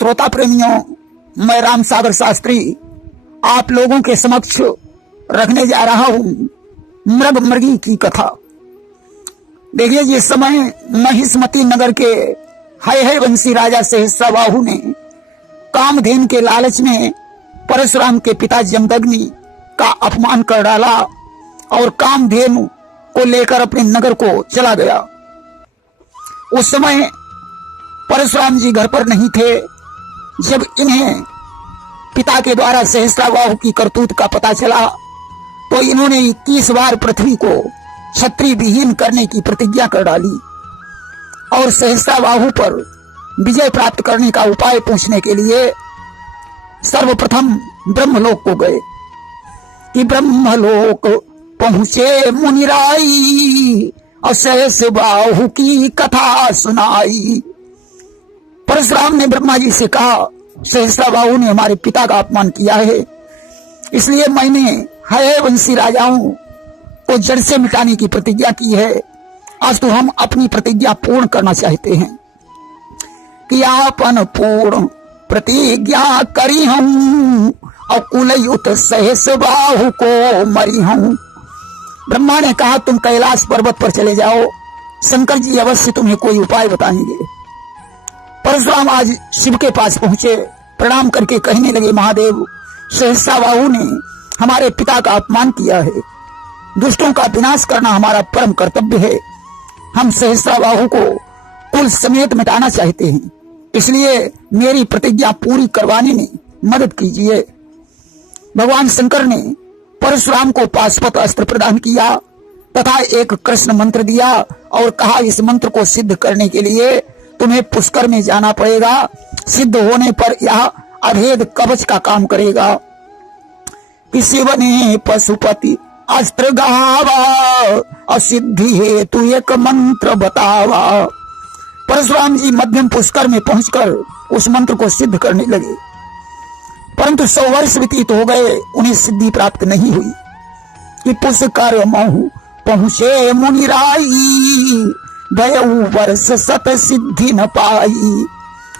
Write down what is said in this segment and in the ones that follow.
श्रोता प्रेमियों, मैं राम सागर शास्त्री आप लोगों के समक्ष रखने जा रहा हूं मृग मृगी की कथा। देखिए, जिस समय महिष्मती नगर के है वंशी राजा सहस्त्रबाहु ने कामधेनु के लालच में परशुराम के पिता जमदग्नि का अपमान कर डाला और कामधेनु को लेकर अपने नगर को चला गया। उस समय परशुराम जी घर पर नहीं थे। जब इन्हें पिता के द्वारा सहस्त्रबाहु की करतूत का पता चला तो इन्होंने 21 बार पृथ्वी को क्षत्रिय विहीन करने की प्रतिज्ञा कर डाली और सहस्त्रबाहु पर विजय प्राप्त करने का उपाय पूछने के लिए सर्वप्रथम ब्रह्मलोक को गए। कि ब्रह्मलोक पहुंचे मुनिराई और सहस्त्रबाहु की कथा सुनाई। परशुराम ने ब्रह्मा जी से कहा, सहस्त्रबाहु ने हमारे पिता का अपमान किया है, इसलिए मैंने है वंशी राजाओं को जड़ से मिटाने की प्रतिज्ञा की है। आज तो हम अपनी प्रतिज्ञा पूर्ण करना चाहते हैं कि आपन पूर्ण प्रतिज्ञा करी हूं और कुलयुत सहस्त्रबाहु को मरी हूं। ब्रह्मा ने कहा, तुम कैलाश पर्वत पर चले जाओ, शंकर जी अवश्य तुम्हें कोई उपाय बताएंगे। परशुराम आज शिव के पास पहुंचे, प्रणाम करके कहने लगे, महादेव, सहस्त्रबाहु ने हमारे पिता का अपमान किया है, दुष्टों का विनाश करना हमारा परम कर्तव्य है। हम सहस्त्रबाहु को कुल समेत मिटाना चाहते हैं, इसलिए मेरी प्रतिज्ञा पूरी करवाने में मदद कीजिए। भगवान शंकर ने परशुराम को पाशुपत अस्त्र प्रदान किया तथा एक कृष्ण मंत्र दिया और कहा, इस मंत्र को सिद्ध करने के लिए तुम्हें पुष्कर में जाना पड़ेगा। सिद्ध होने पर यह अभेद कवच का काम करेगा। कि शिव ने पशुपति अस्त्र गावा और सिद्धि हेतु एक मंत्र बतावा। परशुराम जी मध्यम पुष्कर में पहुंचकर उस मंत्र को सिद्ध करने लगे, परंतु 100 वर्ष व्यतीत हो गए, उन्हें सिद्धि प्राप्त नहीं हुई। कि पुष्कर महु पहुंचे मुनिराई भयउ वर्ष सत सिद्धि न पाई।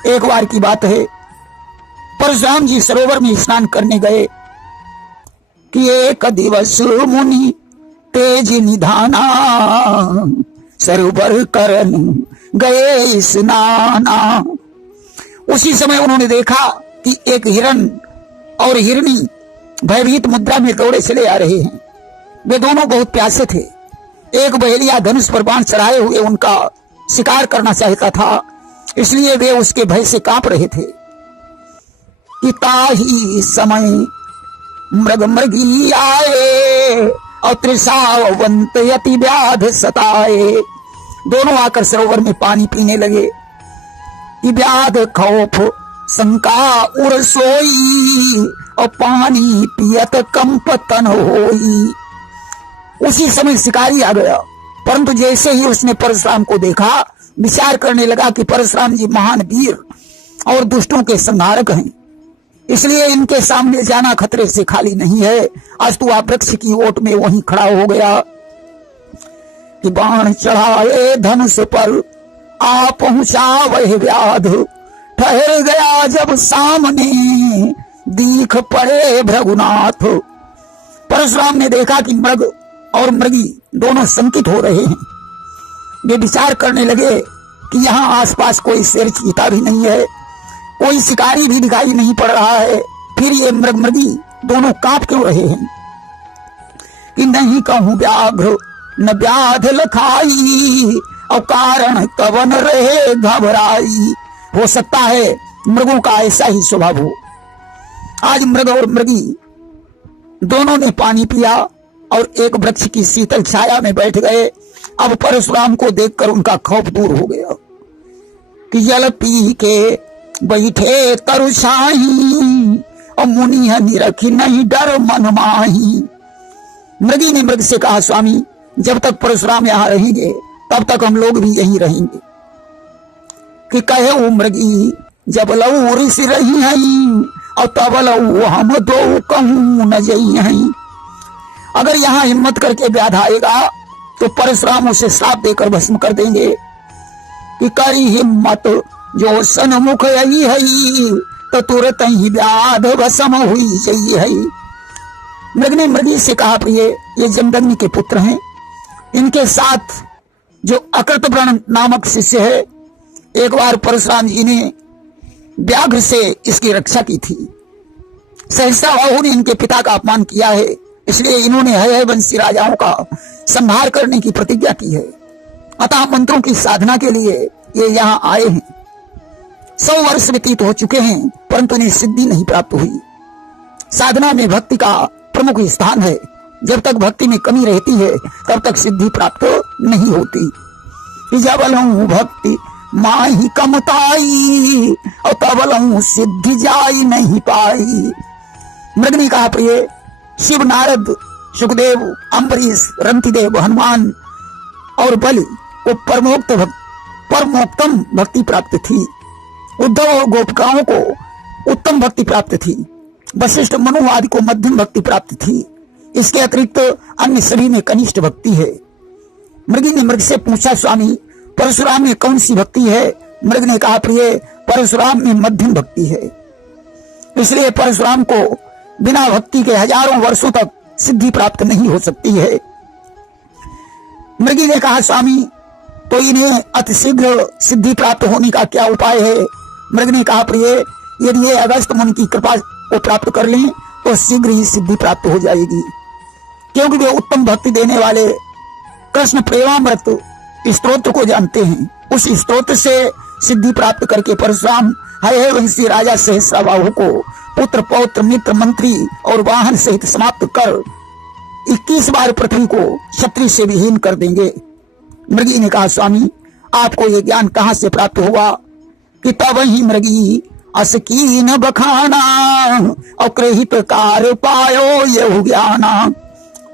एक बार की बात है, परशुराम जी सरोवर में स्नान करने गए कि एक दिवस मुनि तेज निधाना सरोवर करन गए स्नाना। उसी समय उन्होंने देखा कि एक हिरण और हिरनी भयभीत मुद्रा में दौड़े चले आ रहे हैं। वे दोनों बहुत प्यासे थे। एक बहेलिया धनुष पर बाण चढ़ाए हुए उनका शिकार करना चाहता था, इसलिए वे उसके भय से कांप रहे थे। कि ताही समय मृग मृगी आए और त्रिसावंत यति व्याध सताए। दोनों आकर सरोवर में पानी पीने लगे। कि व्याध खौफ शंका उर सोई और पानी पियत कंपतन होई। उसी समय शिकारी आ गया, परंतु जैसे ही उसने परशुराम को देखा, विचार करने लगा कि परशुराम जी महान वीर और दुष्टों के संहारक हैं, इसलिए इनके सामने जाना खतरे से खाली नहीं है। आज तो आप वृक्ष की ओट में वहीं खड़ा हो गया। कि बाण चढ़ाए धनुष पर आ पहुंचा वह व्याध, ठहर गया जब सामने दीख पड़े भृगुनाथ। परशुराम ने देखा कि मृग और मृगी दोनों शंकित हो रहे हैं। वे विचार करने लगे कि यहाँ आसपास कोई शेर चीता भी नहीं है, कोई शिकारी भी दिखाई नहीं पड़ रहा है, फिर ये मृग मृगी दोनों कांप क्यों रहे हैं। कि नहीं कहूं व्याघ्र न व्याध लखाई और कारण कवन रहे घबराई। हो सकता है मृगों का ऐसा ही स्वभाव हो। आज मृग और मृगी दोनों ने पानी पिया और एक वृक्ष की शीतल छाया में बैठ गए। अब परशुराम को देखकर उनका खौफ दूर हो गया। कि जल पी के बैठे तरुषाही और मुनि निरखी नहीं डर मन माही। मृगी ने मृग से कहा, स्वामी, जब तक परशुराम यहाँ रहेंगे तब तक हम लोग भी यहीं रहेंगे। कि कहे वो मृगी, जब लऊ ऋषि रही हैं और तब लऊ हम दो कहूं न जई हैं। अगर यहाँ हिम्मत करके व्याध आएगा तो परशुराम उसे श्राप देकर भस्म कर देंगे। कि करी हिम्मत जो सन्मुख यही है तो तुरंत ही व्याध वसम हुई यही है। मृग ने मृगी से कहा, प्रिय ये जमदग्नि के पुत्र हैं, इनके साथ जो अकृतव्रण नामक शिष्य है, एक बार परशुराम जी ने व्याघ्र से इसकी रक्षा की थी। सहस्राबाहु ने इनके पिता का अपमान किया है, इसलिए इन्होंने हय वंशी राजाओं का संहार करने की प्रतिज्ञा की है। अतः मंत्रों की साधना के लिए ये यहाँ आए हैं। 100 वर्ष व्यतीत हो चुके हैं, परंतु इन्हें सिद्धि नहीं प्राप्त हुई। साधना में भक्ति का प्रमुख स्थान है। जब तक भक्ति में कमी रहती है तब तक सिद्धि प्राप्त नहीं होती। जब लहूं भक्ति माही कमताई और तब लहूं सिद्धि जाई नहीं पाई। मृग ने कहा, प्रिय शिव, नारद, सुखदेव, अम्बरीश, रंतिदेव, हनुमान और बलि को परमोत्तम भक्ति प्राप्त थी। उद्धव और गोपिकाओं को उत्तम भक्ति प्राप्त थी। वशिष्ठ, मनु आदि को मध्यम भक्ति प्राप्त थी। इसके अतिरिक्त अन्य सभी में कनिष्ठ भक्ति है। मृगी ने मृग से पूछा, स्वामी परशुराम में कौन सी भक्ति है? मृग ने कहा, प्रिय परशुराम में मध्यम भक्ति है। इसलिए परशुराम को बिना भक्ति के हजारों वर्षों तक सिद्धि प्राप्त नहीं हो सकती है। मृगी ने कहा, स्वामी तो इन्हें अतिशीघ्र सिद्धि प्राप्त होने का क्या उपाय है? मृग ने कहा, प्रिय यदि ये अगस्त मुनि की कृपा को प्राप्त कर लें तो शीघ्र ही सिद्धि प्राप्त हो जाएगी, क्योंकि वे उत्तम भक्ति देने वाले कृष्ण प्रेमामृत स्तोत्र को जानते हैं। उस स्तोत्र से सिद्धि प्राप्त करके परशुराम हय वंशी राजा सहस्राबाहु को पुत्र, पौत्र, मित्र, मंत्री और वाहन सहित समाप्त कर 21 बार पृथ्वी को क्षत्रिय से विहीन कर देंगे। मृगी ने कहा, स्वामी आपको ये ज्ञान कहां से प्राप्त हुआ? कि तब ही मृगी असकीन बखाना और कृहित कार पायो ये ज्ञाना।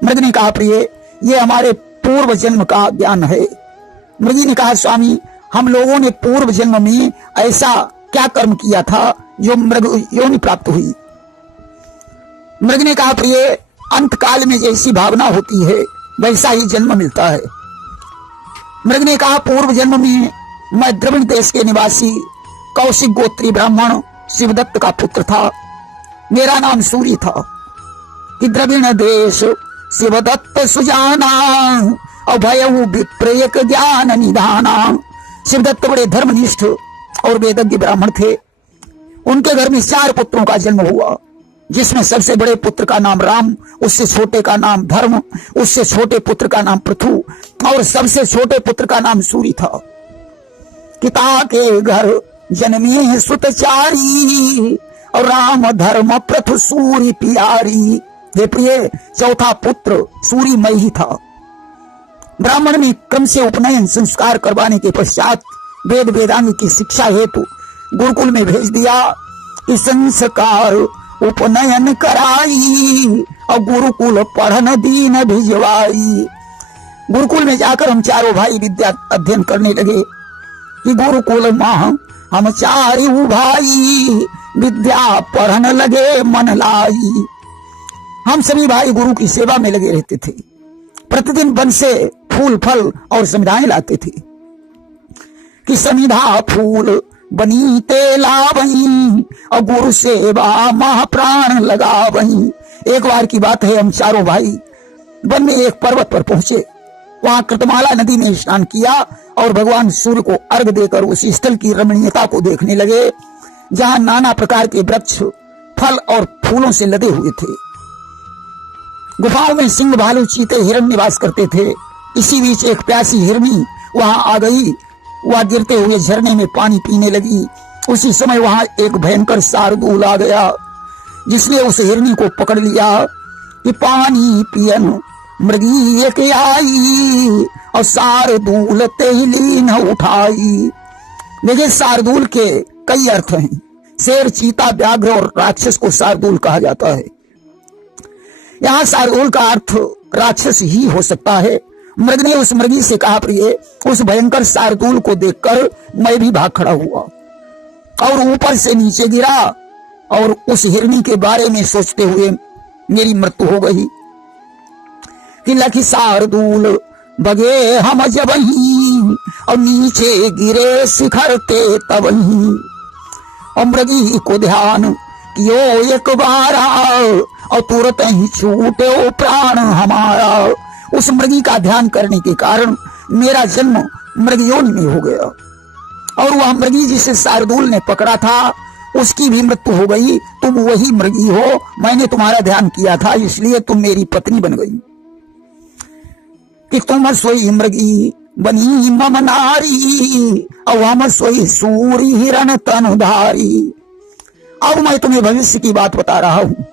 मृग ने कहा, प्रिय ये हमारे पूर्व जन्म का ज्ञान है। मृगी ने कहा, स्वामी हम लोगों ने पूर्व जन्म में ऐसा क्या कर्म किया था जो मृग योनि प्राप्त हुई? मृग ने कहा, प्रिय अंत काल में जैसी भावना होती है वैसा ही जन्म मिलता है। मृग ने कहा, पूर्व जन्म में मैं द्रविड़ देश के निवासी कौशिक गोत्री ब्राह्मण शिवदत्त का पुत्र था। मेरा नाम सूर्य था। कि द्रविड़ देश शिवदत्त सुजाना और भयउ विप्रेयक ज्ञान निधाना। शिवदत्त बड़े धर्मनिष्ठ और वेदज्ञ ब्राह्मण थे। उनके घर में 4 पुत्रों का जन्म हुआ, जिसमें सबसे बड़े पुत्र का नाम राम, उससे छोटे का नाम धर्म, उससे छोटे पुत्र का नाम पृथु और सबसे छोटे पुत्र का नाम सूर्य था। पिता के घर जन्मे सुतचारी और राम धर्म पृथु सूर्य प्यारी। हे प्रिय चौथा पुत्र सूर्यमय ही था। ब्राह्मण ने क्रम से उपनयन संस्कार करवाने के पश्चात वेद वेदांग की शिक्षा हेतु गुरुकुल में भेज दिया। इस संस्कार उपनयन कराई और गुरुकुल पढ़न दीन भिजवाई। गुरुकुल में जाकर हम चारों भाई विद्या अध्ययन करने लगे। कि गुरुकुल मां हम चारों भाई विद्या पढ़न लगे मन लाई। हम सभी भाई गुरु की सेवा में लगे रहते थे। प्रतिदिन वन से फूल, फल और समिधाएं लाते थे। कि समिधा फूल बनी तेला वहीं और गुरु सेवा महाप्राण लगा वहीं। एक बार की बात है, हम चारों भाई वन में एक पर्वत पर पहुंचे। वहां कृतमाला नदी में स्नान किया और भगवान सूर्य को अर्घ देकर उस स्थल की रमणीयता को देखने लगे, जहां नाना प्रकार के वृक्ष, फल और फूलों से लदे हुए थे। गुफाओं में सिंह, भालू, चीते, हिरण निवास करते थे। इसी बीच एक प्यासी हिरनी वहां आ गई। वह गिरते हुए झरने में पानी पीने लगी। उसी समय वहां एक भयंकर शार्दूल आ गया, जिसने उस हिरनी को पकड़ लिया। कि पानी पियन मृगी एक आई और शार्दूल तेली न उठाई। देखिए, शार्दूल के कई अर्थ हैं। शेर, चीता, व्याघ्र और राक्षस को शार्दूल कहा जाता है। यहाँ शार्दूल का अर्थ राक्षस ही हो सकता है। मृग ने उस मृगी से कहा, प्रिय उस भयंकर शार्दूल को देखकर मैं भी भाग खड़ा हुआ और ऊपर से नीचे गिरा और उस हिरनी के बारे में सोचते हुए मेरी मृत्यु हो गई। कि लखी शार्दूल बगे हम जबही और नीचे गिरे शिखर ते तब ही। और मृगी को ध्यान कियो एक बार और तुरंत ही छूटे प्राण हमारा। उस मृगी का ध्यान करने के कारण मेरा जन्म मृगयोनि में हो गया और वह मृगी जिसे शार्दूल ने पकड़ा था उसकी भी मृत्यु हो गई। तुम वही मृगी हो, मैंने तुम्हारा ध्यान किया था इसलिए तुम मेरी पत्नी बन गई। कि तुम सोई मृगी बनी मम नारी और हम सोई सूरी हिरण तनुधारी। अब मैं तुम्हें भविष्य की बात बता रहा हूं।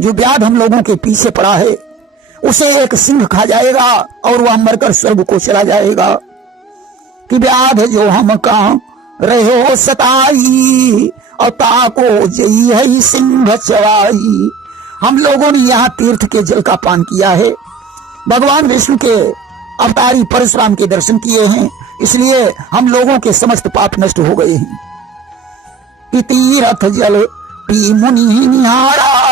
जो व्याध हम लोगों के पीछे पड़ा है उसे एक सिंह खा जाएगा और वह मरकर स्वर्ग को चला जाएगा। कि व्याध जो हम कहाँ रहे हो सताई और ताको जई है सिंह चवाई। हम लोगों ने यहाँ तीर्थ के जल का पान किया है, भगवान विष्णु के अवतारी परशुराम के दर्शन किए हैं, इसलिए हम लोगों के समस्त पाप नष्ट हो गए हैं। कि तीर्थ जल पी मुनि निहारा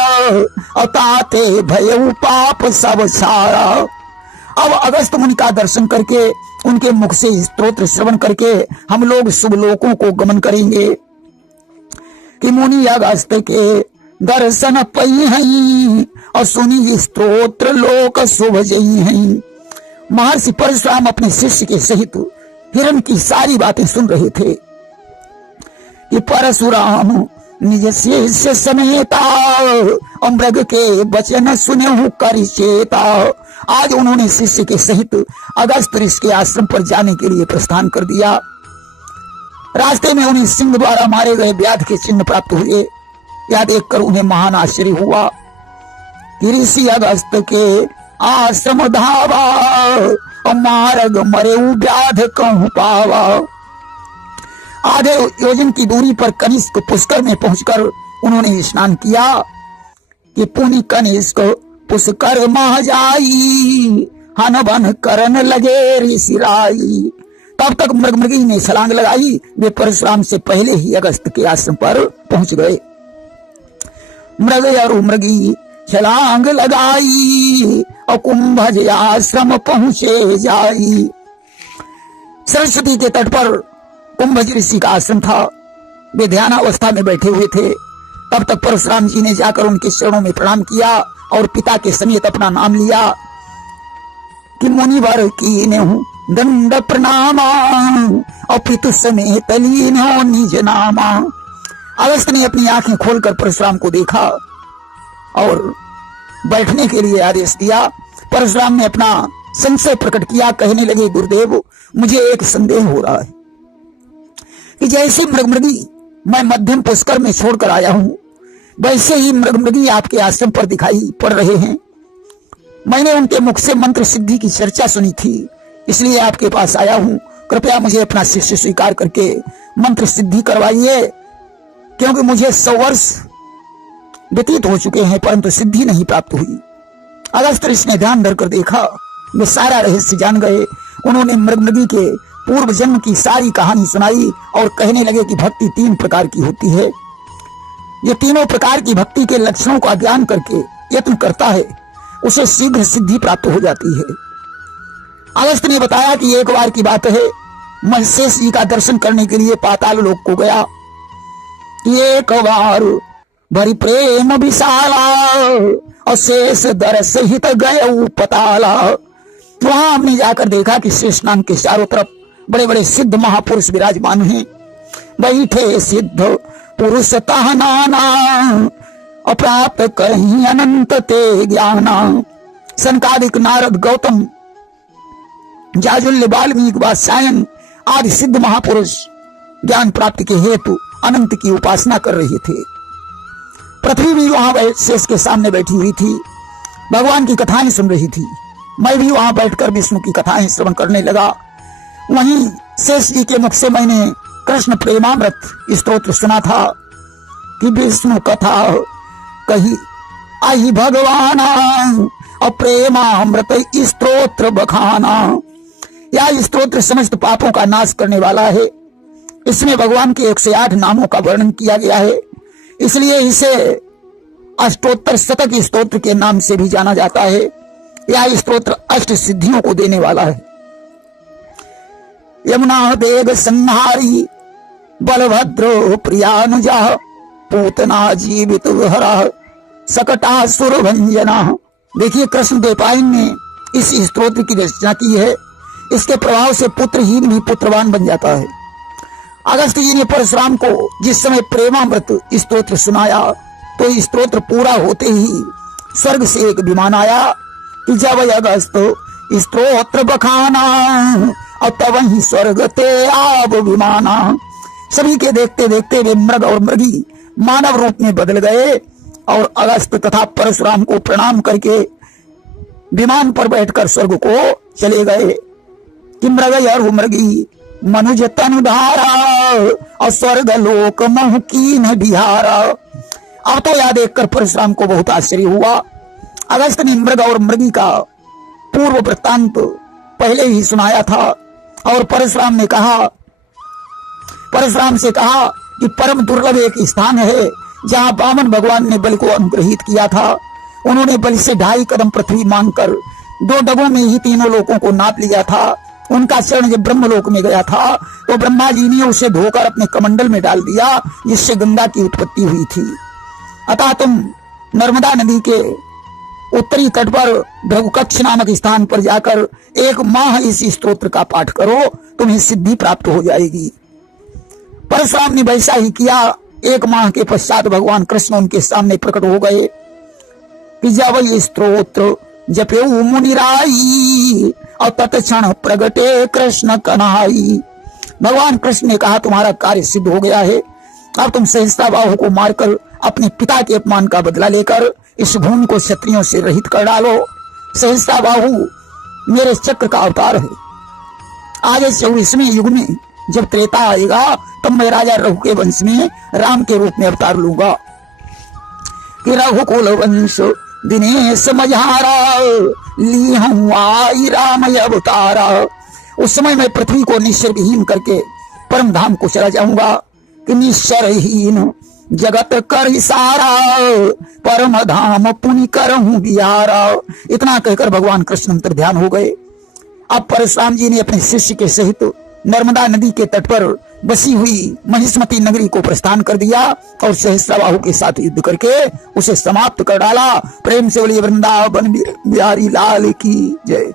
और ताते भयउ पाप सब सारा। अब अगस्त मुनि का दर्शन करके उनके मुख से स्तोत्र श्रवण करके हम लोग शुभ लोकों को गमन करेंगे। कि मुनि अगस्त के दर्शन पई हैं और सुनी स्तोत्र लोक शुभ जई हैं। महर्षि परशुराम अपने शिष्य के सहित हिरण की सारी बातें सुन रहे थे। कि परशुराम निज शिष्य समेता और मृग के वचन सुने कर चेता। आज उन्होंने शिष्य के सहित अगस्त ऋषि के आश्रम पर जाने के लिए प्रस्थान कर दिया। रास्ते में उन्हें सिंह द्वारा मारे गए व्याध के चिन्ह प्राप्त हुए। यह देखकर उन्हें महान आश्चर्य हुआ। कि ऋषि अगस्त के आश्रम धावा और मार्ग मरे व्याध कहूं पावा। आधे योजन की दूरी पर कनिष्क पुष्कर में पहुंचकर उन्होंने स्नान किया। कि पुनि कनिष्क पुष्कर मह जाई हन बन करन लगे ऋषि राई। तब तक मृगी ने छलांग लगाई। वे परशुराम से पहले ही अगस्त के आश्रम पर पहुंच गए। मृग और मृगी छलांग लगाई और कुंभज आश्रम पहुंचे जाई। सरस्वती के तट पर कुंभज ऋषि का आश्रम था। वे ध्यानावस्था में बैठे हुए थे। तब तक परशुराम जी ने जाकर उनके चरणों में प्रणाम किया और पिता के समेत अपना नाम लिया। कि मुनिवर की ने दंड प्रणामा और पितु समेत लीनो निज नामा। अगस्त ने अपनी आंखें खोलकर परशुराम को देखा और बैठने के लिए आदेश दिया। परशुराम ने अपना संशय प्रकट किया। कहने लगे, गुरुदेव मुझे एक संदेह हो रहा है कि जैसे मृगी मैं मध्यम पुष्कर में छोड़कर आया हूं वैसे ही मृगी आपके आश्रम पर दिखाई पड़ रहे हैं। मैंने उनके मुख से मंत्र सिद्धि की चर्चा सुनी थी इसलिए आपके पास आया हूं। कृपया मुझे अपना शिष्य स्वीकार करके मंत्र सिद्धि करवाइए क्योंकि मुझे 100 वर्ष व्यतीत हो चुके हैं परंतु सिद्धि नहीं प्राप्त हुई। अगस्त ऋषि ने ध्यान धरकर देखा। वे सारा रहस्य जान गए। उन्होंने मृगी के पूर्व जन्म की सारी कहानी सुनाई और कहने लगे कि भक्ति 3 प्रकार की होती है। ये तीनों प्रकार की भक्ति के लक्षणों का ज्ञान करके यत्न करता है उसे शीघ्र सिद्धि प्राप्त हो जाती है। अगस्त ने बताया कि एक बार की बात है, मैं शेष जी का दर्शन करने के लिए पाताल लोक को गया। एक बार भरी प्रेम विशाला और शेष दर्श हित गए पताला। वहां हमने जाकर देखा कि शेष नाम के चारों तरफ बड़े बड़े सिद्ध महापुरुष विराजमान हैं। बैठे सिद्ध पुरुष तह नाना और प्राप्त कहीं अनंत ते ज्ञाना। सनकादिक नारद गौतम जाजुल्य वाल्मीकि वात्स्यायन आदि सिद्ध महापुरुष ज्ञान प्राप्ति के हेतु अनंत की उपासना कर रहे थे। पृथ्वी भी वहां शेष के सामने बैठी हुई थी, भगवान की कथाएं सुन रही थी। मैं भी वहां बैठकर विष्णु की कथाएं श्रवण करने लगा। वहीं शेष जी के मुख से मैंने कृष्ण प्रेमामृत स्तोत्र सुना था कि विष्णु कथा कही आई भगवान और प्रेमामृत स्तोत्र बखाना। यह स्तोत्र समस्त पापों का नाश करने वाला है। इसमें भगवान के 108 नामों का वर्णन किया गया है, इसलिए इसे अष्टोत्तर शतक स्तोत्र के नाम से भी जाना जाता है। यह स्तोत्र 8 सिद्धियों को देने वाला है। यमुना देव संहारी बलभद्रो प्रियानुजा पूतना जीवित हरा सकटासुर भंजना। देखिए कृष्ण द्वैपायन ने इस स्तोत्र की रचना की है। इसके प्रभाव से पुत्रहीन भी पुत्रवान बन जाता है। अगस्त्य जी ने परशुराम को जिस समय प्रेमामृत स्तोत्र सुनाया तो स्तोत्र पूरा होते ही स्वर्ग से एक विमान आया कि जब अगस्त स्तोत्र बखाना और तब ही स्वर्ग ते आब विमाना। सभी के देखते देखते वे मृग और मृगी मानव रूप में बदल गए और अगस्त तथा परशुराम को प्रणाम करके विमान पर बैठकर स्वर्ग को चले गए कि मृग और मृगी मनुज तनु धारा और स्वर्ग लोक मोह कीन बिहारा। अब तो यह देखकर परशुराम को बहुत आश्चर्य हुआ। अगस्त ने मृग और मृगी का पूर्व वृत्तांत पहले ही सुनाया था और परशुराम से कहा कि परम दुर्लभ एक स्थान है जहां वामन भगवान ने बलि को अनुग्रहित किया था। उन्होंने बलि से 2.5 कदम पृथ्वी मांगकर 2 डगों में ही तीनों लोकों को नाप लिया था। उनका चरण जब ब्रह्मलोक में गया था तो ब्रह्मा जी ने उसे धोकर अपने कमंडल में डाल दिया जिससे गंगा की उत्पत्ति हुई थी। अतः तुम नर्मदा नदी के उत्तरी तट पर भृगुकक्ष नामक स्थान पर जाकर 1 माह इस स्तोत्र का पाठ करो, तुम्हें सिद्धि प्राप्त हो जाएगी। परशुराम ने वैसा ही किया। 1 माह के पश्चात भगवान कृष्ण उनके सामने प्रकट हो गए कि जब ये स्तोत्र जपे मुनिराई और तत्क्षण प्रगटे कृष्ण कन्हाई। भगवान कृष्ण ने कहा तुम्हारा कार्य सिद्ध हो गया है। अब तुम सहस्त्राबाहु को मारकर अपने पिता के अपमान का बदला लेकर इस भूमि को क्षत्रियों से रहित कर डालो। सहस्त्राबाहु मेरे चक्र का अवतार है। आज 24वें युग में जब त्रेता आएगा तब मैं राजा रघु के वंश में राम के रूप में अवतार लूंगा कि रघुकुल वंश दिनेश मझारा ली हूं आई राम अवतारा। उस समय मैं पृथ्वी को निश्चरहीन करके परम धाम को चला जाऊंगा कि निश्चरहीन जगत कर सारा परम धाम पुनि करहूं बिहारा। इतना कहकर भगवान कृष्ण अंतर ध्यान हो गए। अब परशुराम जी ने अपने शिष्य के सहित नर्मदा नदी के तट पर बसी हुई महिष्मती नगरी को प्रस्थान कर दिया और सहस्त्राबाहु के साथ युद्ध करके उसे समाप्त कर डाला। प्रेम से बोलिए वृंदावन बिहारी लाल की जय।